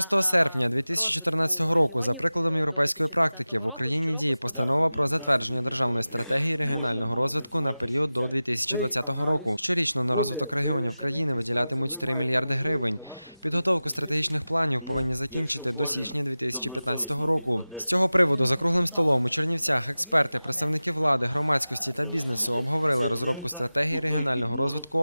е, розвитку регіонів до 2020 року щороку складає Заходи, заходи для того, щоб можна було працювати, щоб ця Цей аналіз буде вирішений після. Ви маєте можливість давати свої пропозиції. ну, якщо кожен добросовісно підкладе це, це буде цеглинка у той підмурок,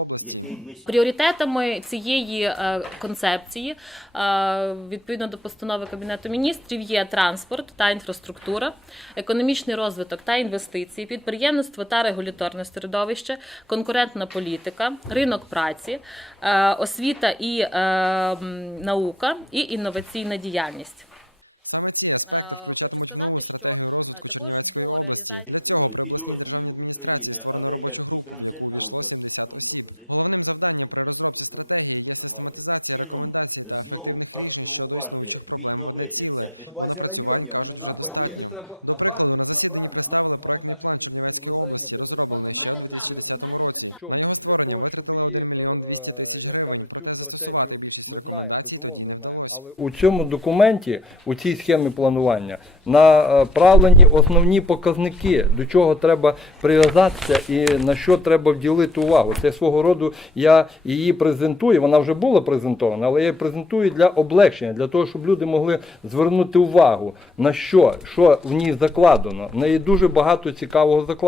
Пріоритетами цієї е, концепції, е, відповідно до постанови Кабінету міністрів, є транспорт та інфраструктура, економічний розвиток та інвестиції, підприємництво та регуляторне середовище, конкурентна політика, ринок праці, е, освіта і наука і інноваційна діяльність. Е, Хочу сказати, що е, також до реалізації підрозділів України, але як і транзитна область, в цьому пропозиції чином знов активувати, відновити це На базі районів вони на базі, направо. Мабуть, наше керівництво було зайняте, не встигло подати свою пропозицію. Чому? Для того, щоб її, е, як кажуть, цю стратегію ми знаємо, безумовно знаємо. Але у цьому документі, у цій схемі планування, направлені основні показники, до чого треба прив'язатися і на що треба вділити увагу. Це свого роду я її презентую, вона вже була презентована, але я її презентую для облегшення, для того, щоб люди могли звернути увагу на що, що в ній закладено. В неї дуже багато цікавого закладено.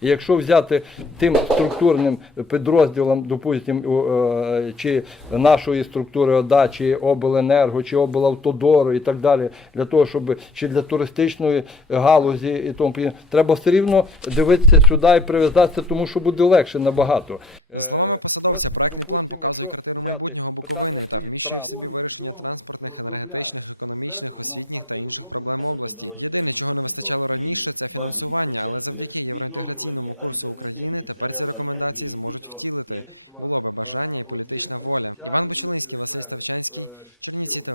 І якщо взяти тим структурним підрозділом, допустимо, е, чи нашої структури ОДА, чи обленерго, чи облавтодору і так далі, для того, щоб чи для туристичної галузі і тому треба все рівно дивитися сюди і прив'язатися, тому що буде легше набагато. Е, От, допустимо, якщо взяти питання стоїть справа. Розробляє усе, вона насправді стадії розроблення. Це по дорозі до тієї бази відпочинку, як відновлювані альтернативні джерела енергії, вітро, як Е, Об'єкти соціальної сфери, е, шкіл,